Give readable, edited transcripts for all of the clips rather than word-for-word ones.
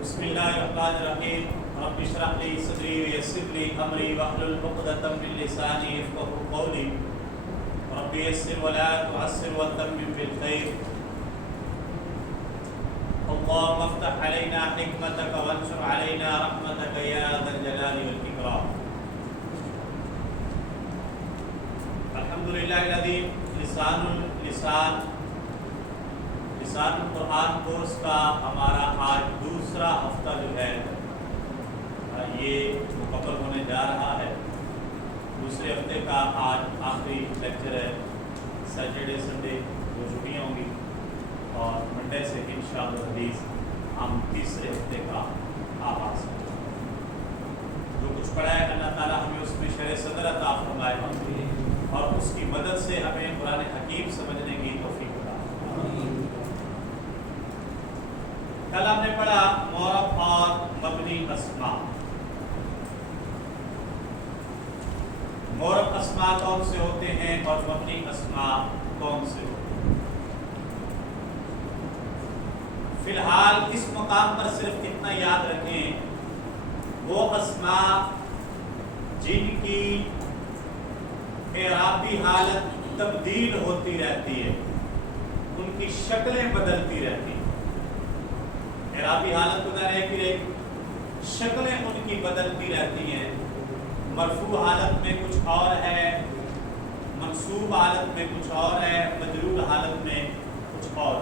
بسم اللہ الرحمن الرحیم رب اشرح لی صدری ویسر لی امری واحلل عقدۃ من لسانی یفقهوا قولی رب یسر ولا تعسر وتمم بالخیر اللهم افتح علينا حكمتك وانشر علينا رحمتك يا ذا الجلال والإكرام. الحمد لله الذي لسان القرآن کورس کا ہمارا آج دوسرا ہفتہ جو ہے یہ مکمل ہونے جا رہا ہے. دوسرے ہفتے کا آج آخری لیکچر ہے. سیٹرڈے سنڈے دو چھٹیاں ہوں گی اور منڈے سے انشاءاللہ حدیث ہم تیسرے ہفتے کا آغاز کریں. جو کچھ پڑھا ہے اللہ تعالیٰ ہمیں اس میں شرح صدر عطا فرمائے اور اس کی مدد سے ہمیں قرآن حکیم سمجھنے کی توفیق عطا فرمائے. کل ہم نے پڑھا معرب اور مبنی اسماء. معرب اسماء کون سے ہوتے ہیں اور مبنی اسماء کون سے ہوتے ہیں. فی الحال اس مقام پر صرف اتنا یاد رکھیں وہ اسماء جن کی اعرابی حالت تبدیل ہوتی رہتی ہے، ان کی شکلیں بدلتی رہتی ہیں. اعرابی حالت تو رہتی رہتی، شکلیں ان کی بدلتی رہتی ہیں. مرفوع حالت میں کچھ اور ہے، منصوب حالت میں کچھ اور ہے، مجرور حالت میں کچھ اور.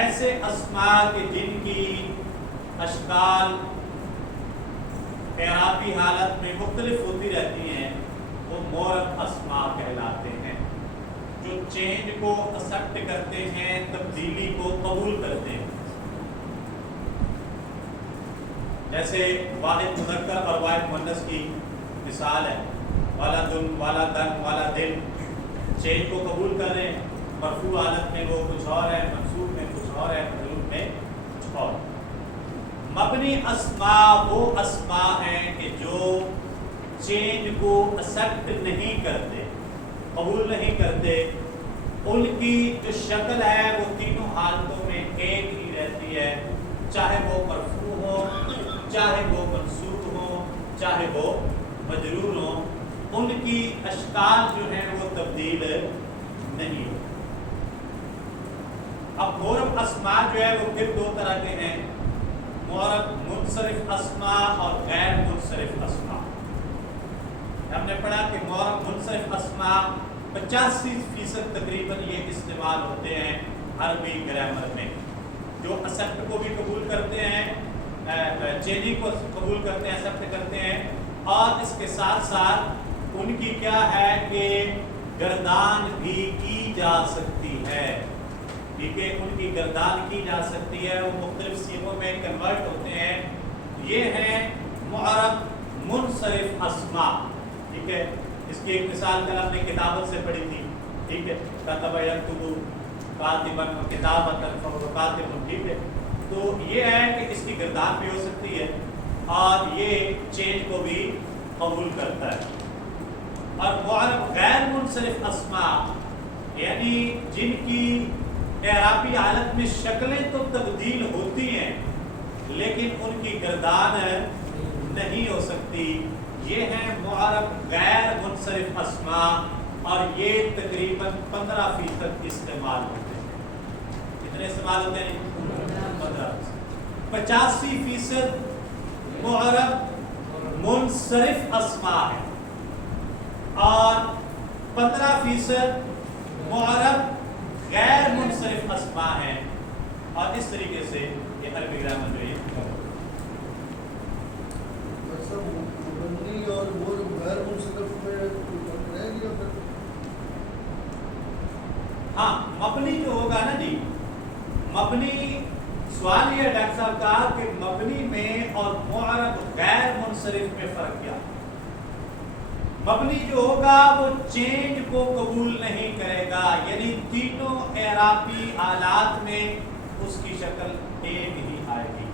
ایسے اسماء کے جن کی اشکال اعرابی حالت میں مختلف ہوتی رہتی ہیں وہ معرب اسماء کہلاتے ہیں، جو چینج کو ایکسپٹ کرتے ہیں، تبدیلی کو قبول کرتے ہیں. جیسے واحد مذکر اور واحد مؤنث کی مثال ہے. ولدن، ولدن، ولدن چینج کو قبول کر رہے ہیں. مرفوع حالت میں وہ کچھ اور ہے، منصوب میں کچھ اور ہے، مجرور میں کچھ اور. مبنی اسماء وہ اسماء ہیں کہ جو چینج کو ایکسپٹ نہیں کرتے، قبول نہیں کرتے. ان کی جو شکل ہے وہ تینوں حالتوں میں ایک ہی رہتی ہے، چاہے وہ مرفوع ہو، چاہے وہ منصوب ہو، چاہے وہ مجرور ہو. ان کی اشکال جو ہیں وہ تبدیل نہیں ہو. اب معرب اسماء جو ہے وہ پھر دو طرح کے ہیں، معرب منصرف اسماء اور غیر منصرف اسماء. ہم نے پڑھا کہ معرب منصرف اسماء 85% تقریباً یہ استعمال ہوتے ہیں عربی گرامر میں، جو ایکسپٹ کو بھی قبول کرتے ہیں، چینجنگ کو قبول کرتے ہیں، ایکسپٹ کرتے ہیں، اور اس کے ساتھ ساتھ ان کی کیا ہے کہ گردان بھی کی جا سکتی ہے. ٹھیک ہے، ان کی گردان کی جا سکتی ہے، وہ مختلف صیغوں میں کنورٹ ہوتے ہیں. یہ ہیں معرب منصرف اسماء. ٹھیک ہے، اس کی ایک مثال کل ہم نے کتابت سے پڑھی تھی. ٹھیک ہے، کتب یکتب کاتبا کتابۃ فہو کاتب. ٹھیک ہے، تو یہ ہے کہ اس کی گردان بھی ہو سکتی ہے اور یہ چینج کو بھی قبول کرتا ہے. اور معرب غیر منصرف اسماء یعنی جن کی اعرابی حالت میں شکلیں تو تبدیل ہوتی ہیں لیکن ان کی گردان نہیں ہو سکتی. یہ ہیں معرب غیر منصرف اسماء اور یہ تقریباً 15% استعمال ہوتے ہیں. کتنے استعمال ہوتے ہیں؟ 15%. 85% معرب منصرف اسماء ہے اور 15% معرب غیر منصرف اسماء ہیں. اور اس طریقے سے یہ عربی گرامر جو ہے اور وہ غیر منصرف میں رہ گیا. ہاں، مبنی جو ہوگا نا جی، مبنی سوال یہ ڈاکٹر صاحب کا کہ مبنی میں اور معرب غیر منصرف میں فرق کیا. مبنی جو ہوگا وہ چینج کو قبول نہیں کرے گا، یعنی تینوں اعرابی حالات میں اس کی شکل ایک ہی آئے گی.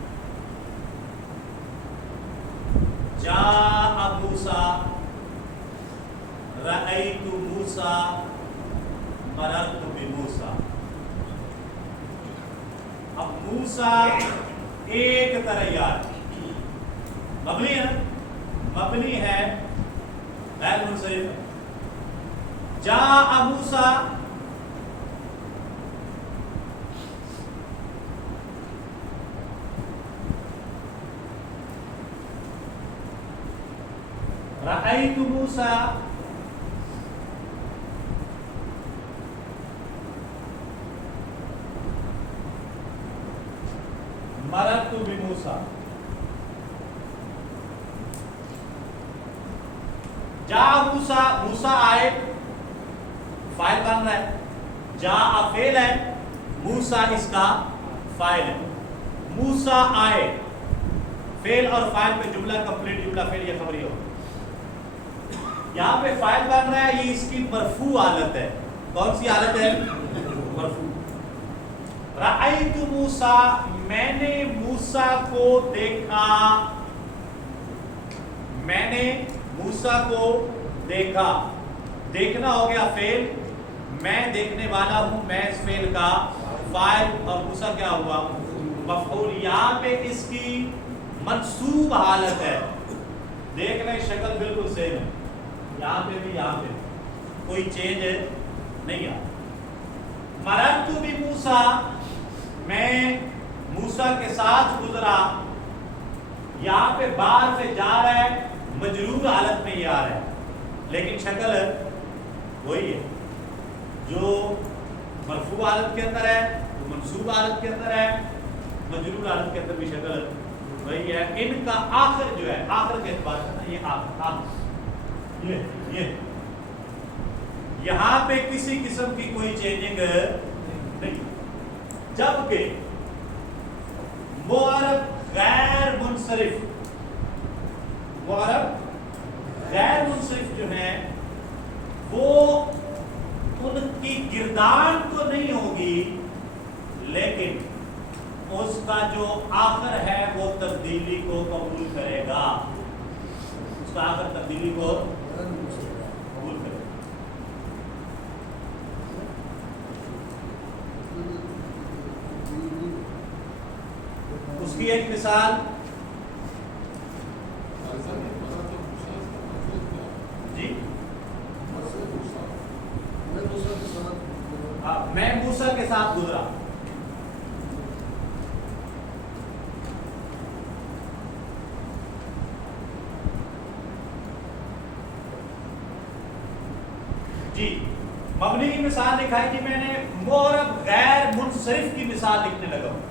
جاء موسیٰ، رأیت موسیٰ، مررت بموسیٰ. اب موسیٰ ایک طرح یاد مبنی ہے، مبنی ہے غیر منصرف. جاء موسیٰ رأيت موسى مررت بموسى. جاء موسیٰ، موسیٰ آئے فاعل بن رہا ہے، جاء فعل ہے، موسیٰ اس کا فاعل ہے. موسیٰ آئے فعل اور فاعل پہ جملہ کمپلیٹ، جملہ فعل یہ خبری ہو. یہاں پہ فاعل بن رہا ہے، یہ اس کی مرفوع حالت ہے. کون سی حالت ہے؟ مرفوع. رأیت موسیٰ، میں نے موسیٰ کو دیکھا، میں نے موسیٰ کو دیکھا. دیکھنا ہو گیا فعل، میں دیکھنے والا ہوں، میں اس فعل کا فاعل اور موسیٰ کیا ہوا؟ مفعول. یہاں پہ اس کی منصوب حالت ہے. دیکھنے کی شکل بالکل سیم ہے، یہاں پہ بھی یہاں پہ کوئی چینج نہیں آ. مررت بموسیٰ، میں موسیٰ کے ساتھ گزرا. یہاں پہ بار سے جا رہا ہے، مجرور حالت میں یہ آ رہا ہے، لیکن شکل وہی ہے. جو مرفوع حالت کے اندر ہے، وہ منصوب حالت کے اندر ہے، مجرور حالت کے اندر بھی شکل وہی ہے. ان کا آخر جو ہے، آخر کے اعتبار سے یہ آخر یہ یہاں پہ کسی قسم کی کوئی چینجنگ نہیں. جبکہ معرب غیر منصرف، معرب غیر منصرف جو ہیں وہ ان کی گردان تو نہیں ہوگی، لیکن اس کا جو آخر ہے وہ تبدیلی کو قبول کرے گا. اس کا آخر تبدیلی کو قبول کرے گا. اس کی ایک مثال جی، میں موسیٰ کے ساتھ گزرا. جی، مبنی کی مثال لکھائی جی، میں نے معرب غیر منصرف کی مثال لکھنے لگا ہوں.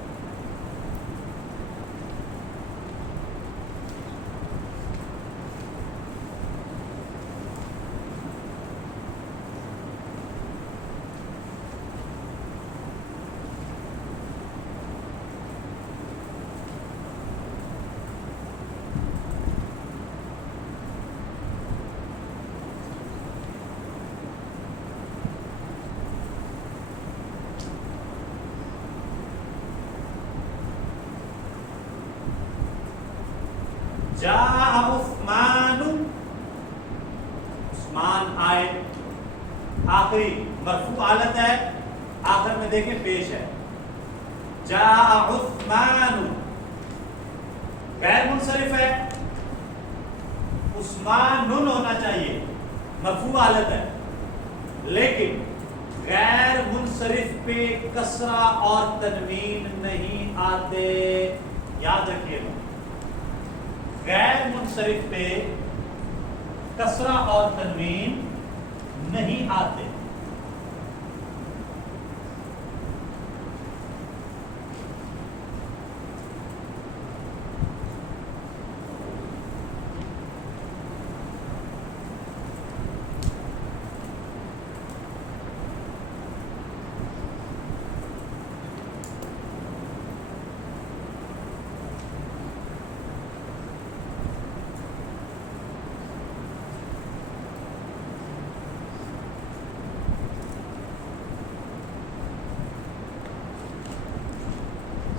جاء عثمان، عثمان آئے. آخری مرفوع حالت ہے، آخر میں دیکھیں پیش ہے. جاء عثمان غیر منصرف ہے، عثمان نون ہونا چاہیے، مرفوع حالت ہے، لیکن غیر منصرف پہ کسرہ اور تنوین نہیں آتے. یاد رکھیے گا، غیر منصرف پہ کسرہ اور تنوین نہیں آتے.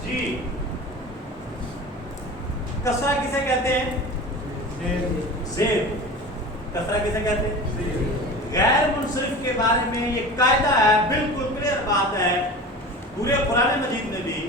جی، کسرہ کسے کہتے ہیں؟ زیر. کسرہ کسے کہتے ہیں؟ غیر منصرف کے بارے میں یہ قاعدہ ہے، بالکل کلیئر بات ہے پورے قرآن مجید میں بھی.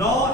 9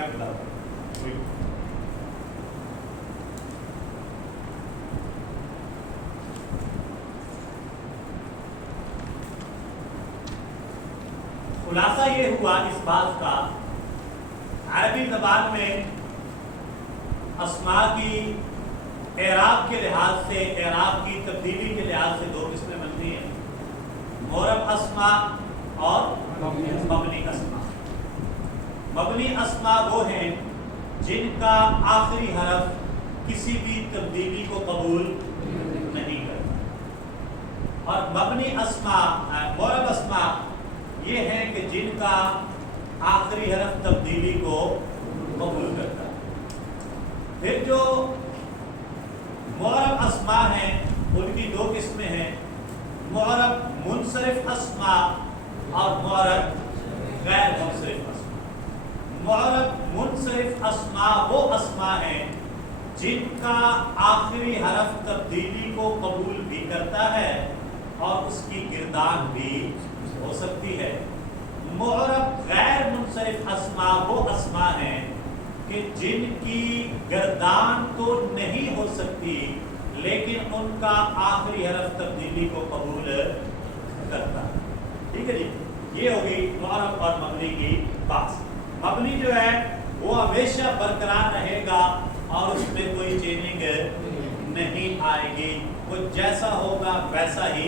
میں بتا دوں خلاصہ یہ ہوا اس بات کا عربی زبان میں اسماء کی اعراب کے لحاظ سے اعراب کی تبدیلی کے لحاظ سے دو قسمیں بنتی ہیں معرب اسماء اور مبنی اسماء مبنی اسماء وہ ہیں جن کا آخری حرف کسی بھی تبدیلی کو قبول نہیں کرتا اور مبنی اسماء معرب اسماء یہ ہیں کہ جن کا آخری حرف تبدیلی کو قبول کرتا ہے پھر جو معرب اسماء ہیں ان کی دو قسمیں ہیں معرب منصرف اسماء اور معرب غیر منصرف اسماء معرب منصرف اسماء وہ اسماء ہیں جن کا آخری حرف تبدیلی کو قبول بھی کرتا ہے اور اس کی گردان بھی ہو سکتی ہے معرب غیر منصرف اسماء وہ اسماء ہیں کہ جن کی گردان تو نہیں ہو سکتی لیکن ان کا آخری حرف تبدیلی کو قبول کرتا ہے ٹھیک ہے جی یہ ہوگی معرب اور مبنی کی بات مبنی جو ہے وہ ہمیشہ برقرار رہے گا اور اس میں کوئی چینجنگ نہیں آئے گی وہ جیسا ہوگا ویسا ہی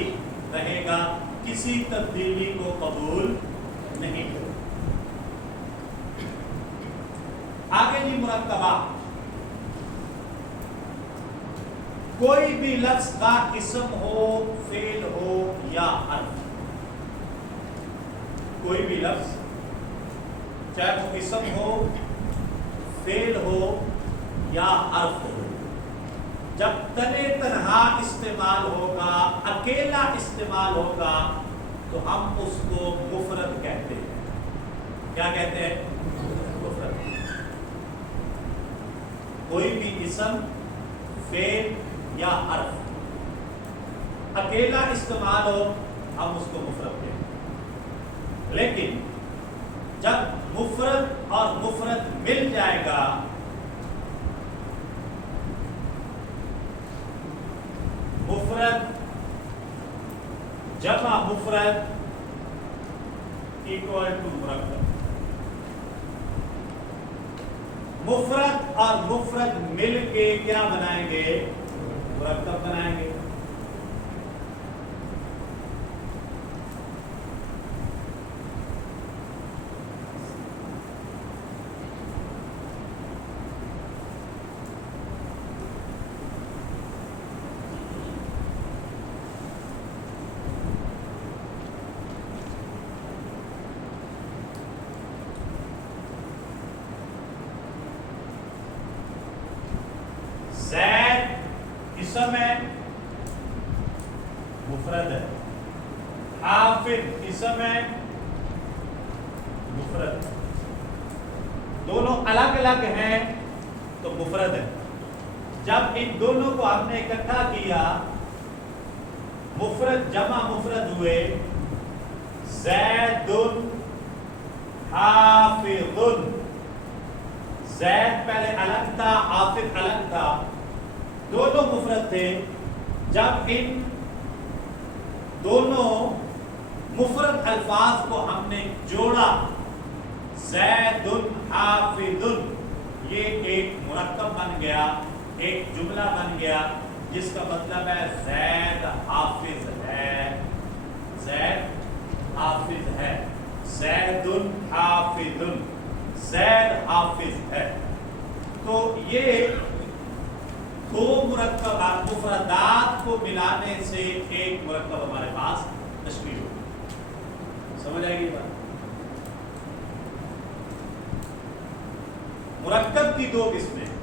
رہے گا کسی تبدیلی کو قبول نہیں کرے آگے جی مرکبہ کوئی بھی لفظ کا اسم ہو فعل ہو یا حرف کوئی بھی لفظ چاہے وہ اسم ہو فعل ہو یا حرف ہو جب تنے تنہا استعمال ہوگا اکیلا استعمال ہوگا تو ہم اس کو مفرد کہتے ہیں کیا کہتے ہیں مفرد کوئی بھی اسم فعل یا حرف اکیلا استعمال ہو ہم اس کو مفرد کہتے ہیں لیکن جب مفرد اور مفرد مل جائے گا مفرد جمع مفرد اکول ٹو مرکب مفرد اور مفرد مل کے کیا بنائیں گے مرکب بنائیں گے اسم ہے مفرد ہے حافظ اسم ہے مفرد دونوں الگ الگ ہیں تو مفرد ہے جب ان دونوں کو ہم نے اکٹھا کیا مفرد جمع مفرد ہوئے زید حافظ زید پہلے الگ تھا حافظ الگ تھا دونوں مفرد تھے جب ان دونوں مفرد الفاظ کو ہم نے جوڑا زید حافظ یہ ایک مرکب بن گیا ایک جملہ بن گیا جس کا مطلب ہے زید حافظ ہے زید حافظ ہے زید حافظ زید حافظ ہے تو یہ دو مرکبات مفردات کو ملانے سے ایک مرکب ہمارے پاس تشکیل ہوگی سمجھ آئے گی بات مرکب کی دو قسمیں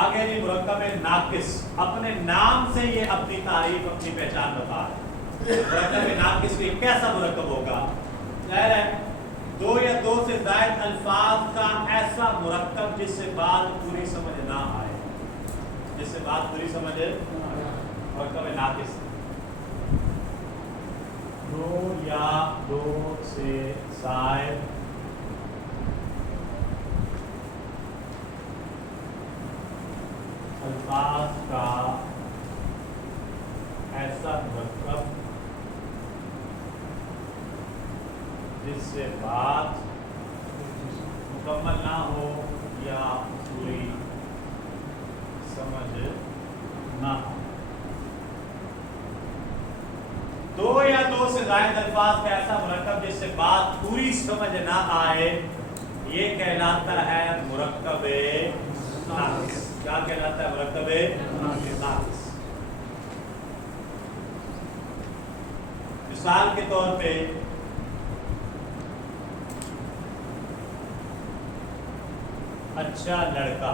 آگے جی مرکب ناقص، اپنے نام سے یہ اپنی تعریف اپنی پہچان بتا رہا ہے۔ مرکب ناقص کے کیسا مرکب ہوگا؟ ظاہر ہے دو یا دو سے زائد الفاظ کا ایسا مرکب جس سے بات پوری سمجھ نہ آئے، جس سے بات پوری سمجھ مرکب ناقص، دو یا دو سے زائد الفاظ کا ایسا مرکب جس سے بات مکمل نہ ہو یا پوری سمجھ نہ ہو۔ دو یا دو سے زائد الفاظ کا ایسا مرکب جس سے بات پوری سمجھ نہ آئے، یہ کہلاتا ہے مرکب ناقص۔ کیا کہلاتا ہے؟ مرکب ناقص۔ مثال کے طور پہ اچھا لڑکا،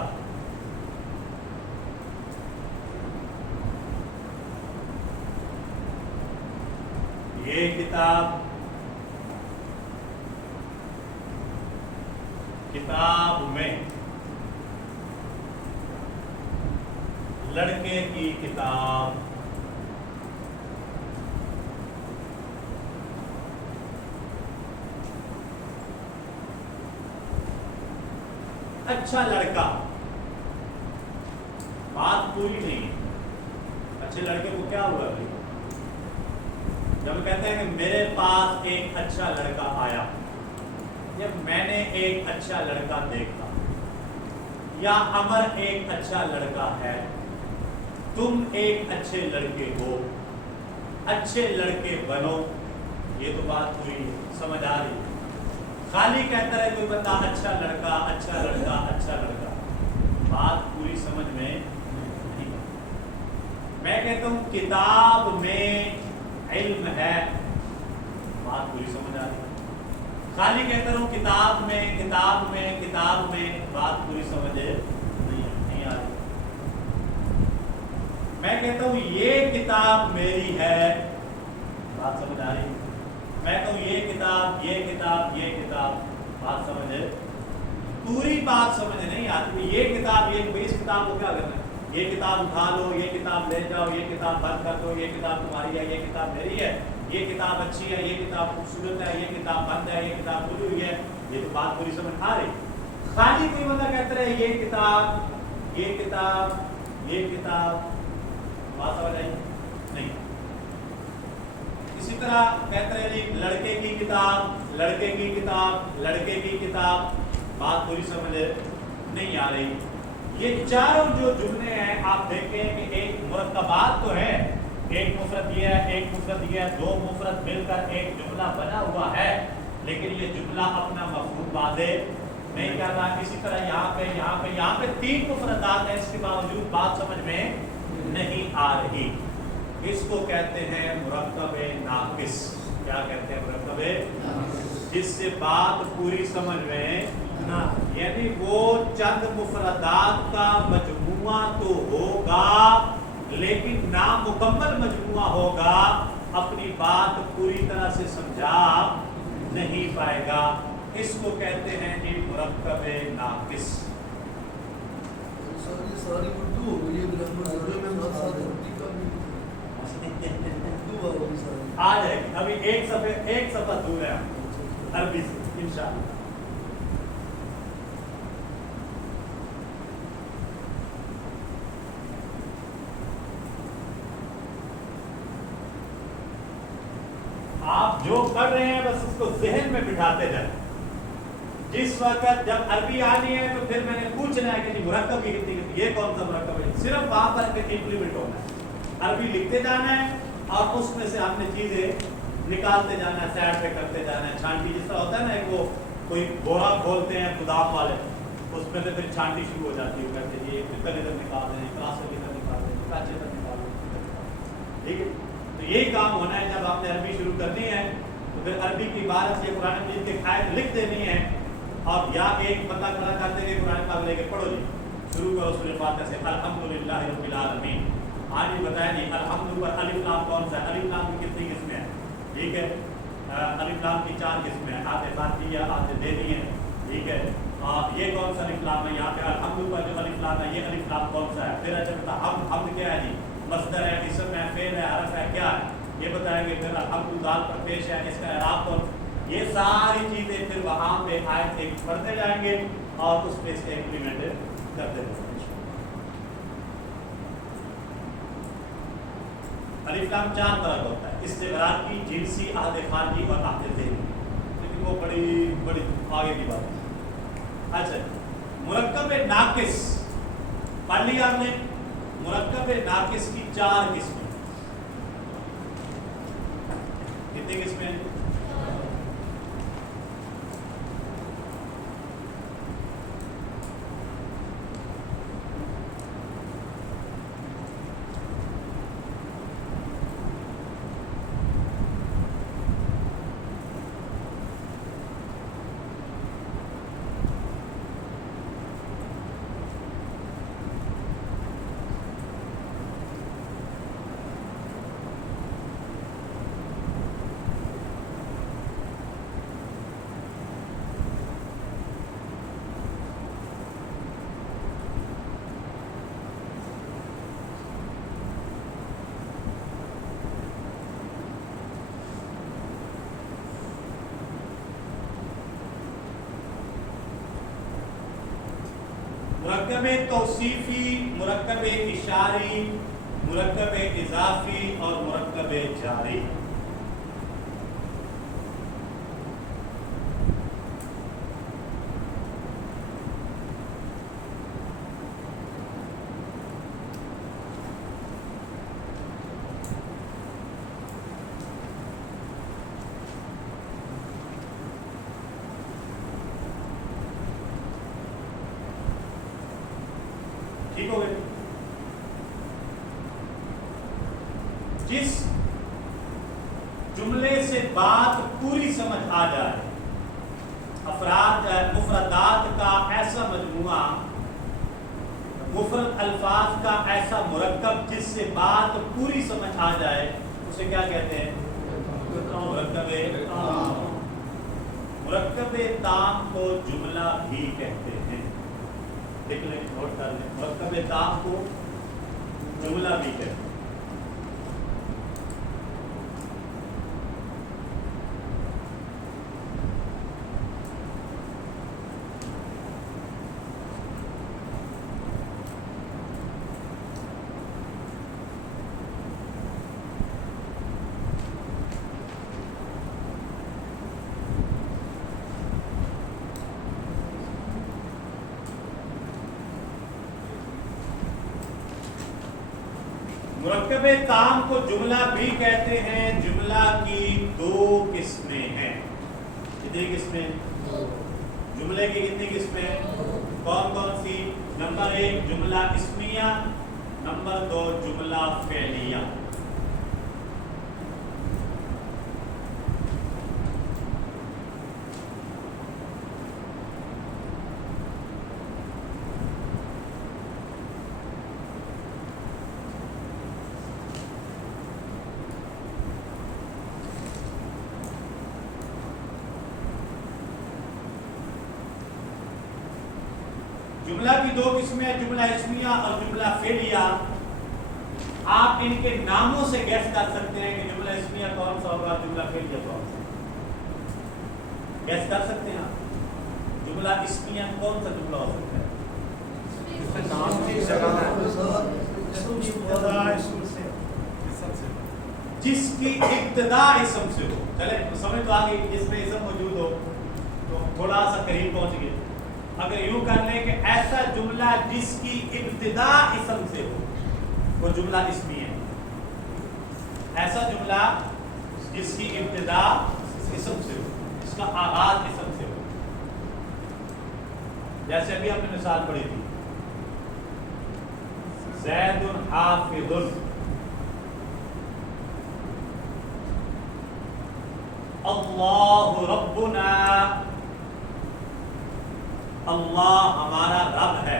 یہ کتاب میں لڑکے کی کتاب اچھا لڑکا، بات پوری نہیں ہے۔ اچھے لڑکے کو کیا ہوا بھائی؟ جب کہتے ہیں کہ میرے پاس ایک اچھا لڑکا آیا، یا میں نے ایک اچھا لڑکا دیکھا، یا عمر ایک اچھا لڑکا ہے، تم ایک اچھے لڑکے ہو، اچھے لڑکے بنو، یہ تو بات پوری سمجھ آ رہی ہے۔ خالی کہتا ہے کوئی بندہ اچھا لڑکا اچھا لڑکا اچھا لڑکا، بات پوری سمجھ میں نہیں۔ میں کہتا ہوں کتاب میں علم ہے، بات پوری سمجھ آ رہی ہے۔ خالی کہتا ہوں کتاب میں کتاب میں کتاب میں، بات پوری سمجھ نہیں آ رہی۔ میں کہتا ہوں یہ کتاب میری ہے، بات سمجھ آ رہی ہے۔ میں کہوں یہ کتاب یہ کتاب یہ کتاب، بات سمجھے، پوری بات سمجھ نہیں آتی۔ یہ کتاب، یہ اس کتاب کو کیا کرنا ہے؟ یہ کتاب اٹھا لو، یہ کتاب لے جاؤ، یہ کتاب بند کر دو، یہ کتاب تمہاری ہے، یہ کتاب میری ہے، یہ کتاب اچھی ہے، یہ کتاب خوبصورت ہے، یہ کتاب بند ہے، یہ کتاب کھلی ہوئی ہے، یہ تو بات پوری سمجھ آ رہی۔ خالی کوئی بندہ کہتا رہے یہ کتاب یہ کتاب یہ کتاب، بات سمجھ آئی نہیں۔ اسی طرح کہتے ہیں جی لڑکے کی کتاب لڑکے کی کتاب لڑکے کی کتاب، بات پوری سمجھ نہیں آ رہی۔ یہ چاروں جو جملے ہیں آپ دیکھیں کہ ایک مرکبات تو ہے، ایک مفرد یہ ہے ایک مفرد یہ ہے، دو مفرد مل کر ایک جملہ بنا ہوا ہے، لیکن یہ جملہ اپنا مفہوم واضح نہیں کر رہا۔ اسی طرح یہاں پہ تین مفردات ہیں، اس کے باوجود بات سمجھ میں نہیں آ رہی۔ اس کو کہتے ہیں مرکب ناقص۔ کیا کہتے ہیں؟ مرکب ناقص، جس سے بات پوری سمجھ میں نہ، یعنی وہ چند مفردات کا مجموعہ تو ہوگا لیکن نامکمل مجموعہ ہوگا، اپنی بات پوری طرح سے سمجھا نہیں پائے گا۔ اس کو کہتے ہیں جی مرکب ناقص۔ ساری اردو ہو گئی ہے، آ جائے گی، ابھی ایک صفحہ دور ہے عربی سے انشاءاللہ۔ آپ جو پڑھ رہے ہیں بس اس کو ذہن میں بٹھاتے جائیں۔ جس وقت جب عربی آنی ہے تو پھر میں نے پوچھنا ہے کہ جی مرکب کی کتنی یہ کون سا مرکب ہے، صرف وہاں پر امپلیمنٹ ہونا ہے، عربی لکھتے جانا ہے اور اس میں سے ہم نے چیزیں نکالتے جانا ہے، سائڈ پہ کرتے جانا ہے۔ چھانٹی جس طرح ہوتا ہے نا، ایک وہ کوئی بوڑا کھولتے ہیں گودام والے، اس میں سے پھر چھانٹی شروع ہو جاتی ہے، کہتے ہیں یہ ادھر نکال دیں، کلاس ادھر نکال دیں، کاچے ادھر نکال دیں، ٹھیک ہے۔ تو یہی کام ہونا ہے جب آپ نے عربی شروع کرنی ہے تو پھر عربی کی عبارت یہ قرآن مجید کے قائد لکھ دینی ہے، اور یا ایک بندہ کھڑا کر دیں گے قرآن پاک لے کے پڑھو جی، شروع کرو سورہ فاتحہ سے الحمدللہ رب العالمین. آج یہ بتایا نہیں الحمد پر الف لام کون سا ہے؟ الف لام کی کتنی قسمیں ہیں؟ ٹھیک ہے، الف لام کی 4 قسمیں ہیں، آتے فاتحی ہے، آتے دینی ہے. ٹھیک ہے، یہ کون سا الف لام ہے؟ یہاں پہ الحمد پر جو الف لام ہے یہ الف لام کون سا ہے؟ پھر اچھا بتا حمد کیا ہے جی؟ مصدر ہے، اسم ہے، فعل ہے، حرف ہے، کیا ہے یہ بتائیں گے. پھر الحمد ذات پر پیش ہے، اس کا اعراب کون؟ یہ ساری چیزیں پھر وہاں پہ آیت ایک پڑھتے جائیں گے اور اس پہ اس کے امپلیمنٹ کرتے رہیں گے. الف لام 4 طرح کا ہوتا ہے، استغراقی، جنسی، عہد خارجی اور عہد ذہنی. لیکن وہ بڑی آگے کی بات ہے. اچھا مرکب ناقص پڑھ لیا ہم نے. مرکب ناقص کی 4 قسمیں. کتنی قسمیں ہیں؟ مرکب توصیفی، مرکب اشاری، مرکب اضافی اور مرکب جاری. ٹھیک ہو گئے. جس جملے سے بات پوری سمجھ آ جائے، مفردات کا ایسا مجموعہ، مفرد الفاظ کا ایسا مرکب جس سے بات پوری سمجھ آ جائے، اسے کیا کہتے ہیں؟ مرکب تام. مرکب تام کو جملہ بھی کہتے ہیں. دیکھ لیں، نوٹ کر لیں، مرکب تام کو جملہ بھی کہتے ہیں. مرکب تام کو جملہ بھی کہتے ہیں. جملہ کی 2 قسمیں ہیں. کتنی قسمیں؟ جملے کی کتنی قسمیں؟ کون کون سی؟ نمبر 1 جملہ اسمیہ، نمبر 2 جملہ فعلیہ. جملہ کی 2 قسمیں ہیں، جملہ اسمیہ اور جملہ فعلیہ. آپ ان کے ناموں سے گیس کر سکتے ہیں کہ جملہ اسمیہ کون سا ہوگا، جملہ فعلیہ کون سا. گیس کر سکتے ہیں آپ جملہ اسمیہ کون سا جملہ ہو سکتا ہے؟ جس کی ابتدا اسم سے ہو. چلے سمجھ تو آ گئی، جس میں اسم موجود ہو تو تھوڑا سا قریب پہنچ گئے. اگر یوں کر لیں کہ ایسا جملہ جس کی ابتدا اسم سے ہو وہ جملہ اسمی ہے. ایسا جملہ جس کی ابتدا اسم سے ہو، جس کا آغاز اسم سے ہو. جیسے ابھی ہم نے مثال پڑھی تھی، زید حافظ. اللہ ربنا، اللہ ہمارا رب ہے.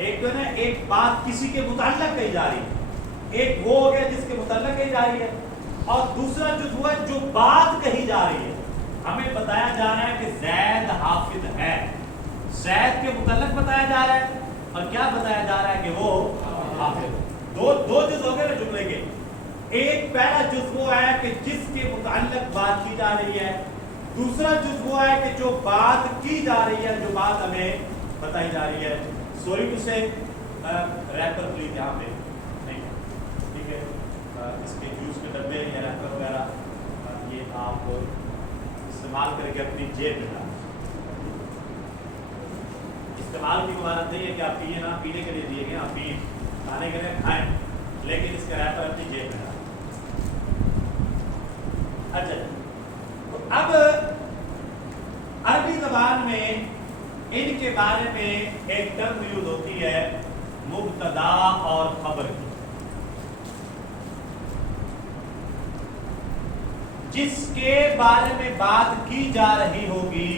ایک جو ہے نا ایک بات کسی کے متعلق کہی جا رہی ہے، ایک وہ ہو گیا جس کے متعلق کہی جا رہی ہے، اور دوسرا جز ہوا جو بات کہی جا رہی ہے. ہمیں بتایا جا رہا ہے کہ زید حافظ ہے، زید کے متعلق بتایا جا رہا ہے، اور کیا بتایا جا رہا ہے کہ وہ حافظ. دو جز ہو گئے نا جملے کے. ایک پہلا جز وہ ہے کہ جس کے متعلق بات کی جا رہی ہے، دوسرا جز وہ ہے کہ جو بات کی جا رہی ہے، جو بات ہمیں بتائی جا رہی ہے. سوری ٹو سے ریپر پلیز یہاں پہ نہیں، ٹھیک ہے، اس کے جوس کے ڈبے یا ریپر وغیرہ یہ آپ استعمال کر کے اپنی جیب میں ڈالیں. استعمال کی مبارک نہیں ہے کہ آپ پیے نا، پینے کے لیے دیے گئے آپ پیے، کھانے کے لیے کھائیں، لیکن اس کا ریپر اپنی جیب میں ڈالیں. اچھا، تو اب عربی زبان میں ان کے بارے میں ایک ٹرم یوز ہوتی ہے مبتدا اور خبر کی. جس کے بارے میں بات کی جا رہی ہوگی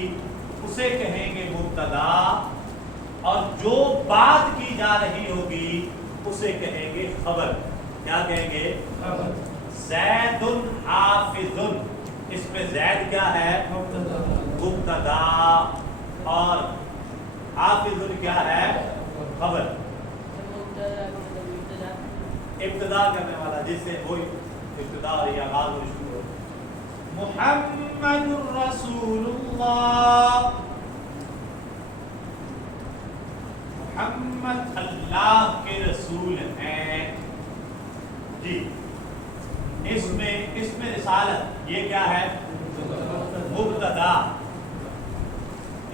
اسے کہیں گے مبتدا، اور جو بات کی جا رہی ہوگی اسے کہیں گے خبر. کیا کہیں گے؟ خبر. زید حافظ، اس میں زید کیا ہے؟ مبتدا، اور حافظ کیا ہے؟ خبر. ابتدا کرنے والا جس سے وہی ابتدا یا آغاز شروع ہو. محمد رسول اللہ، محمد اللہ کے رسول ہیں جی. اس میں رسالت یہ کیا ہے؟ مبتدا.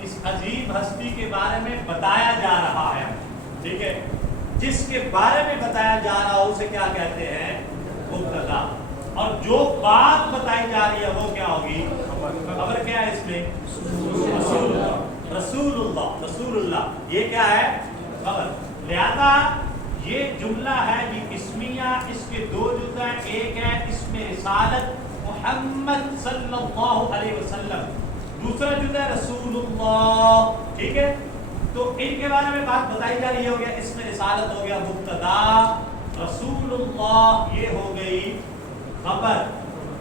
اس عظیم ہستی کے بارے میں بتایا جا رہا ہے، ٹھیک ہے، جس کے بارے میں بتایا جا رہا ہو اسے کیا کہتے ہیں؟ مبتدا. اور جو بات بتائی جا رہی ہے وہ کیا ہوگی؟ خبر. کیا ہے اس میں؟ رسول اللہ، رسول اللہ، رسول اللہ، یہ کیا ہے؟ خبر. لہذا یہ جملہ ہے یہ اسمیہ، اس کے دو جزء ہیں. ایک ہے اس میں رسالت محمد صلی اللہ علیہ وسلم، دوسرا جزء ہے رسول اللہ، ٹھیک ہے. تو ان کے بارے میں بات بتائی جا رہی ہو گیا، اس میں رسالت ہو گیا مبتدا، رسول اللہ یہ ہو گئی خبر.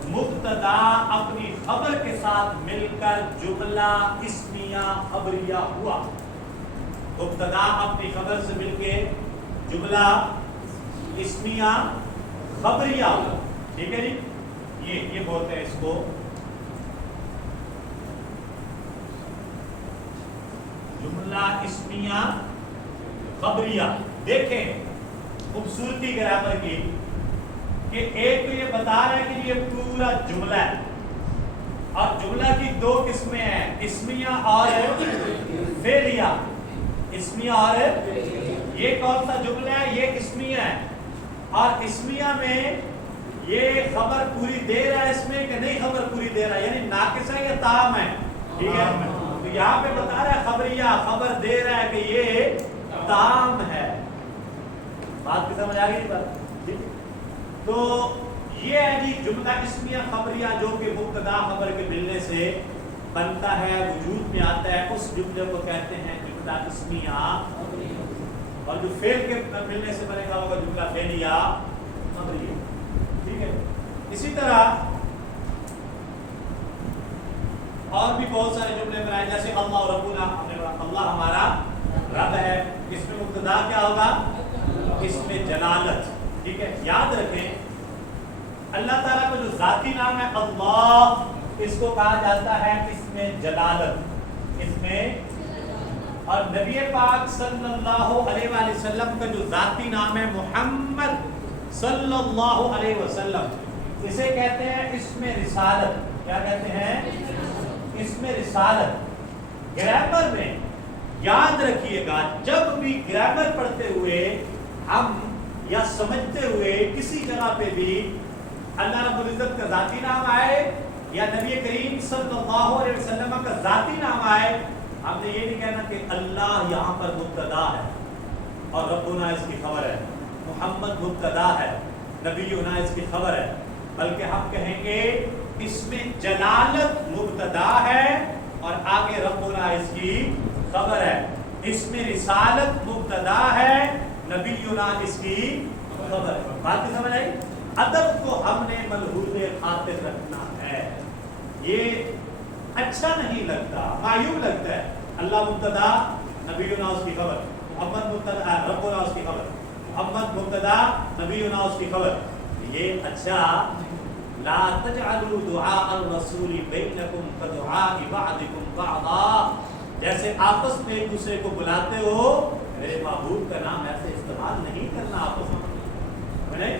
مبتدا اپنی خبر کے ساتھ مل کر جملہ اسمیہ خبریہ ہوا. مبتدا اپنی خبر سے مل کے جملہ اسمیہ خبریہ ہوا، ٹھیک ہے جی. یہ بولتے ہیں اس کو جملہ اسمیہ خبریہ. دیکھیں خوبصورتی گرامر کی کہ ایک تو یہ بتا رہا ہے کہ یہ پورا جملہ ہے، اور جملہ کی دو قسمیں ہیں، اسمیہ اور فعلیہ. اسمیہ اور یہ کون سا جملہ ہے؟ یہ اسمیہ ہے. اور اسمیہ میں یہ خبر پوری دے رہا ہے اس میں کہ نہیں خبر پوری دے رہا ہے، یعنی ناقص ہے یا تام ہے، ٹھیک ہے. تو یہاں پہ بتا رہا ہے خبریہ، خبر دے رہا ہے کہ یہ تام ہے. بات کی سمجھ آ گئی بات؟ تو یہ ہے جی جملہ اسمیہ خبریہ جو کہ مبتدا خبر کے ملنے سے بنتا ہے، وجود میں آتا ہے. اس جملے کو کہتے ہیں جملہ اسمیہ، اور جو فعل کے ملنے سے بنے گا ہوگا جملہ فعلیہ خبریہ، ٹھیک ہے. اسی طرح اور بھی بہت سارے جملے بنائے، جیسے اللہ ربنا، اللہ ہمارا رب ہے. اس میں مبتدا کیا ہوگا؟ اس میں جلالت، ٹھیک ہے. یاد رکھیں اللہ تعالیٰ کا جو ذاتی نام ہے اللہ، اس کو کہا جاتا ہے اس میں جلالت، اس میں. اور نبی پاک صلی اللہ علیہ وآلہ وسلم کا جو ذاتی نام ہے محمد صلی اللہ علیہ وسلم، اسے کہتے ہیں اس میں رسالت. کیا کہتے ہیں؟ اس میں رسالت. گرامر میں یاد رکھیے گا، جب بھی گرامر پڑھتے ہوئے ہم یا سمجھتے ہوئے کسی جگہ پہ بھی اللہ رب العزت کا ذاتی نام آئے یا نبی کریم صلی اللہ علیہ وسلم کا ذاتی نام آئے، ہم نے یہ نہیں کہنا کہ اللہ یہاں پر مبتدا ہے اور ربنا اس کی خبر ہے، محمد مبتدا ہے، نبینا اس کی خبر ہے، بلکہ ہم کہیں گے اس میں جلالت مبتدا ہے اور آگے ربنا اس کی خبر ہے. اس میں رسالت مبتدا ہے، نبینا اس کی خبر ہے۔ بات کی سمجھ آئی؟ ادب کو ہم نے ملحوظ خاطر رکھنا ہے، یہ اچھا نہیں لگتا، معیوب لگتا ہے۔ اللہ مبتدا، نبینا اس کی خبر، محمد مبتدا، ربنا اس کی خبر، محمد مبتدا، نبینا اس کی خبر، یہ اچھا۔ لا تجعلوا دعاء الرسول بینکم کدعاء بعضکم بعضا، جیسے آپس میں ایک دوسرے کو بلاتے ہو، میرے محبوب کا نام ایسے استعمال نہیں کرنا آپس میں،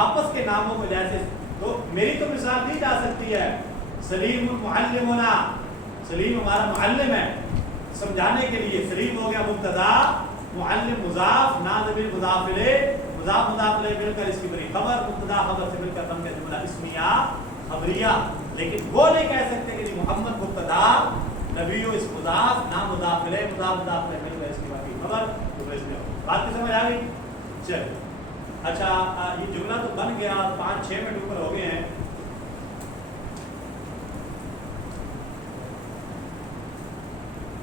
آپس کے ناموں کو جیسے، تو میری تو مثال دی جا سکتی ہے، سلیم معلمنا، سلیم ہمارا معلم ہے، سمجھانے کے لیے سلیم ہو گیا مبتدا، معلم مضاف، ناظم مضاف الیہ، مضاف مضاف الیہ مل کر اس کی بنی خبر، مبتدا خبر سے مل کر بن گیا جملہ اسمیہ خبریہ۔ لیکن وہ نہیں کہہ سکتے کہ محمد مبتدا، نبی اس مضاف، نام مضاف الیہ، مضاف مضاف الیہ مل کر اس کی باقی خبر، جملہ اسمیہ۔ بات کی سمجھ آ گئی؟ چل اچھا، یہ جملہ تو بن گیا، 5-6 منٹ اوپر ہو گئے ہیں۔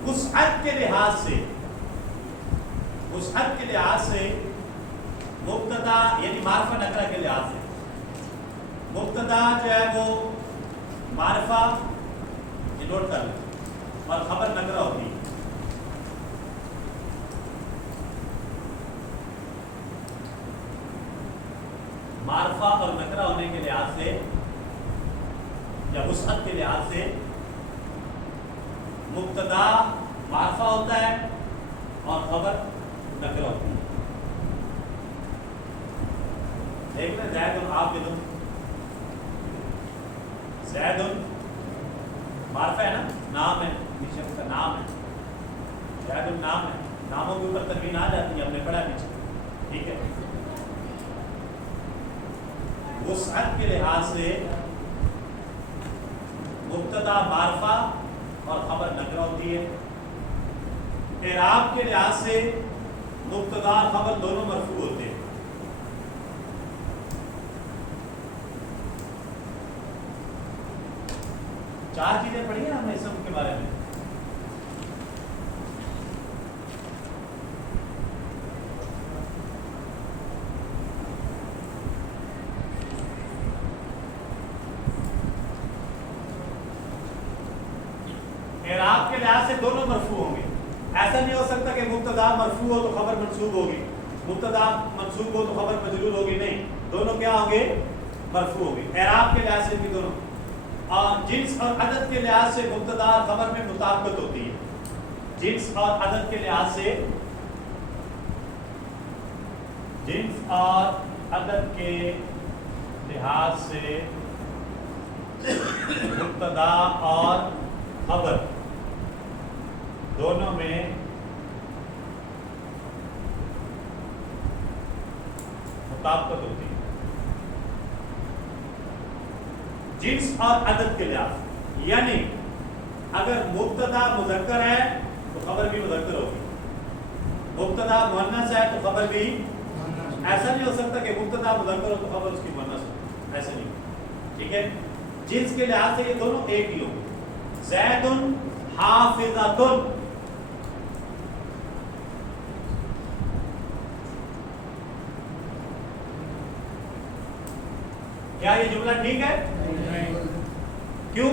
وسعت کے لحاظ سے، وسعت کے لحاظ سے مبتدا یعنی معرفہ نکرہ کے لحاظ سے مبتدا جو ہے وہ معرفہ، یہ نوٹ کر لیں، اور خبر نکرہ ہوتی ہے۔ معرفہ اور نکرہ ہونے کے لحاظ سے یا وسعت کے لحاظ سے مبتدا معرفہ ہوتا ہے اور خبر نکرہ ہوتی ہے۔ دیکھ لیں، زید عابد، زید معرفہ ہے نا، نام ہے، کسی شخص کا نام ہے، زید نام ہے، ناموں کے اوپر تنوین آ جاتی ہے، ہم نے پڑھا پیچھے، ٹھیک ہے۔ وسعت کے لحاظ سے مبتدا معرفہ اور خبر نکرہ ہوتی ہے۔ اعراب کے لحاظ سے مبتدا اور خبر دونوں مرفوع ہوتے ہیں۔ چار چیزیں پڑھی ہیں ہم نے اسم کے بارے میں۔ اعراب کے لحاظ سے دونوں مرفوع ہوں گے، ایسا نہیں ہو سکتا کہ مبتدا مرفوع ہو تو خبر منصوب ہوگی، مبتدا منصوب ہو تو خبر مجرور ہوگی، نہیں، دونوں کیا ہوں گے؟ مرفوع ہوں گے۔ اعراب کے لحاظ سے بھی دونوں، اور جنس اور عدد کے لحاظ سے مبتدا اور خبر میں مطابقت ہوتی ہے۔ جنس اور عدد کے لحاظ سے، جنس اور عدد کے لحاظ سے مبتدا اور خبر دونوں میں مطابقت ہوتی ہے۔ جنس اور عدد کے لحاظ، یعنی اگر مبتدا مذکر ہے تو خبر بھی مذکر ہوگی، مبتدا مؤنث ہے تو خبر بھی، ایسا نہیں ہو سکتا کہ مبتدا مذکر ہو تو خبر اس کی مؤنث ہو، ایسا نہیں، ٹھیک ہے۔ جنس کے لحاظ سے یہ دونوں ایک ہی ہوں۔ زید حافظۃ، کیا یہ جملہ ٹھیک ہے؟ کیوں؟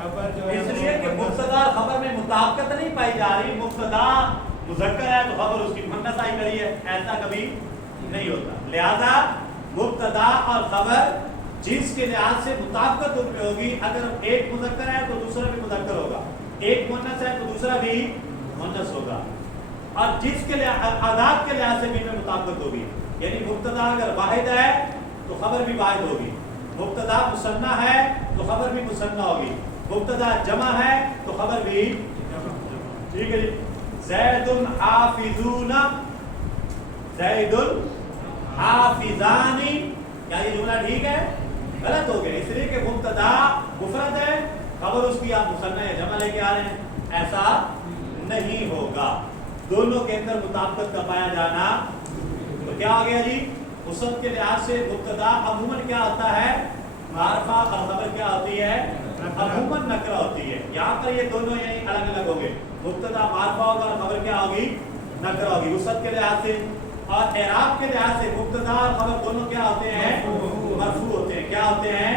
اس لیے کہ مبتدا خبر میں مطابقت نہیں پائی جا رہی، مبتدا مذکر ہے تو خبر اس کی مؤنث آئی کری ہے، ایسا کبھی نہیں ہوتا۔ لہذا مبتدا اور خبر جنس کے لحاظ سے مطابقت ان میں ہوگی، اگر ایک مذکر ہے تو دوسرا بھی مذکر ہوگا، ایک مؤنث ہے تو دوسرا بھی مؤنث ہوگا، اور جنس کے اعداد کے لحاظ سے بھی ان میں مطابقت ہوگی، یعنی مبتدا اگر واحد ہے تو خبر بھی واحد ہوگی، مبتدا مثنیٰ ہے تو خبر بھی مثنیٰ ہوگی، مبتدا جمع ہے تو خبر بھی، ٹھیک ہے جی۔ زید حافظون، زید حافظان، کیا یہ جملہ ٹھیک ہے؟ غلط ہو گیا، اس لیے کہ مبتدا مفرد ہے، خبر اس کی آپ مثنیٰ یا جمع لے کے آ رہے ہیں، ایسا نہیں ہوگا، دونوں کے اندر مطابقت کا پایا جانا۔ تو کیا ہو گیا جی؟ وسعت کے لحاظ سے مبتدا عموماً کیا ہوتا ہے؟ معرفہ اور خبر کیا ہوتی ہے؟ عموماً نکرہ ہوتی ہے. یہاں پر یہ دونوں یعنی الگ الگ ہوں گے. مبتدا معرفہ ہوگا اور خبر کیا ہوگی؟ نکرہ ہوگی. وسعت کے لحاظ سے اور اعراب کے لحاظ سے مبتدا اور خبر دونوں کیا ہوتے ہیں؟ مرفوع ہوتے ہیں. کیا ہوتے ہیں؟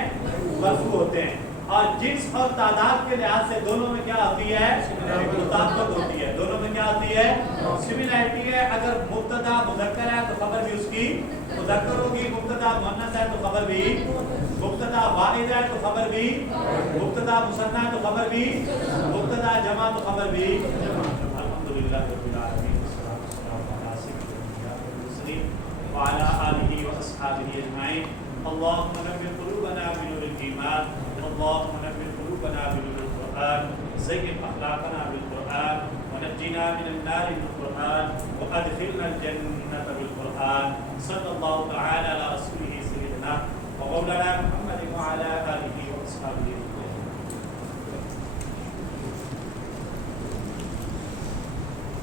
مرفوع ہوتے ہیں. اور جنس اور تعداد کے لحاظ سے دونوں میں کیا ہوتی ہے؟ مطابقت ہوتی ہے. دونوں میں کیا ہوتی ہے؟ سملرٹی ہے. اگر مبتدا مذکر ہے تو خبر بھی اس کی مذکر ہوگی. مبتدا مؤنث ہے تو خبر بھی. مبتدا واحد ہے تو خبر بھی. مبتدا مثنی ہے تو خبر بھی. مبتدا جمع تو خبر بھی. الحمدللہ رب العالمین والصلاۃ والسلام علی سیدنا المرسلین وعلی آلہ واصحابہ اجمعین. اللهم نور قلوبنا بنور الإيمان اللهم نور قلوبنا بنور القرآن زين أخلاقنا بالقرآن ونجنا من النار بالقرآن وأدخلنا الجنة بالقرآن. صلى الله تعالى على رسوله سيدنا ومولانا محمد وعلى آله